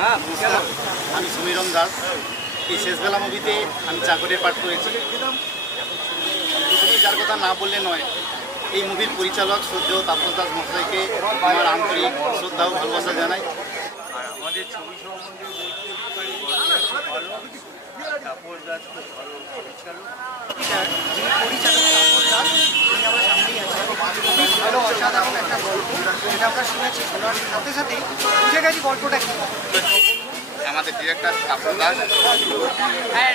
হ্যাঁ, নমস্কার, আমি সমীরণ দাস। এই শেষবেলা মুভিতে আমি চাকরের পাঠ করেছি। প্রথমে যার কথা না বললে নয়, এই মুভির পরিচালক শ্রদ্ধেয় তাপস দাস মহাশয়কে আমার আন্তরিক শ্রদ্ধা ও ভালোবাসা জানাই। আর আমাদের ছবি সম্বন্ধে ভালো, তাপস দাস খুব ভালো পরিচালক। যিনি পরিচালক তাপস দাস, তিনি আমার সামনেই আছেন। খুবই ভালো অসাধারণ একটা গল্প, যেটা আমরা শুনেছি। শোনার সাথে সাথেই বুঝে গেছি গল্পটা কী। আমাদের ডিরেক্টর তাপস দাস। আর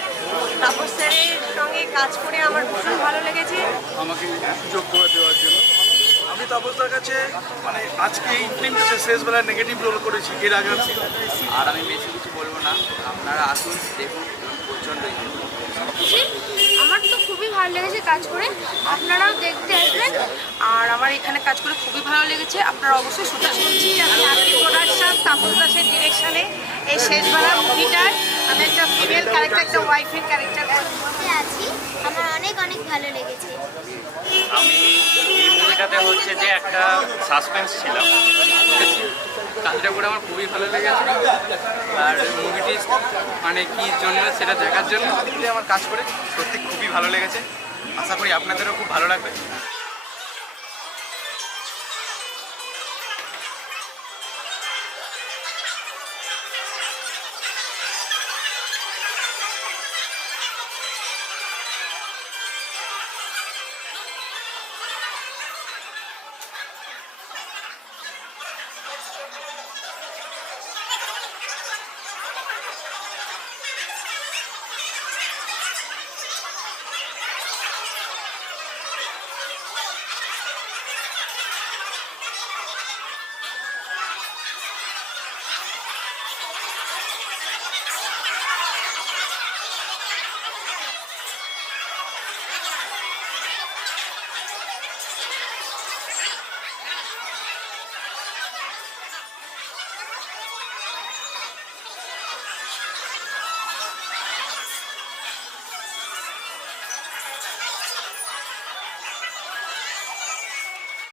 তাপস স্যারের সঙ্গে কাজ করে আমার ভীষণ ভালো লেগেছে। আমাকে সুযোগ করে দেওয়ার জন্য আমি তাপসদার কাছে মানে আজকে এই ফিল্মটা শেষবেলায় নেগেটিভ রোল করেছি, এর আগে আর আমি বেশি কিছু বলবো না, আপনারা আসুন দেখুন, প্রচণ্ড আমার তো খুবই ভালো লেগেছে কাজ করে, আপনারাও দেখতে আসবেন। আর আমার এখানে কাজ করে খুবই ভালো লেগেছে, আপনারা অবশ্যই শুনতে শুনছি। আমি আজকে প্রোডাকশন তাপস দাসের ডিরেকশনে এই শেষবেলা মুভিটার আমি একটা ফিমেল ক্যারেক্টার, একটা ওয়াইফের ক্যারেক্টার করতে আছি। আমার অনেক অনেক ভালো লেগেছে। আমি এই মুভিটাতে হচ্ছে যে একটা সাসপেন্স ছিলাম, কাজটা করে আমার খুবই ভালো লেগেছে। আর মুভিটি মানে কী জন্য সেটা দেখার জন্য আমার কাজ করে সত্যি খুবই ভালো লেগেছে। আশা করি আপনাদেরও খুব ভালো লাগবে।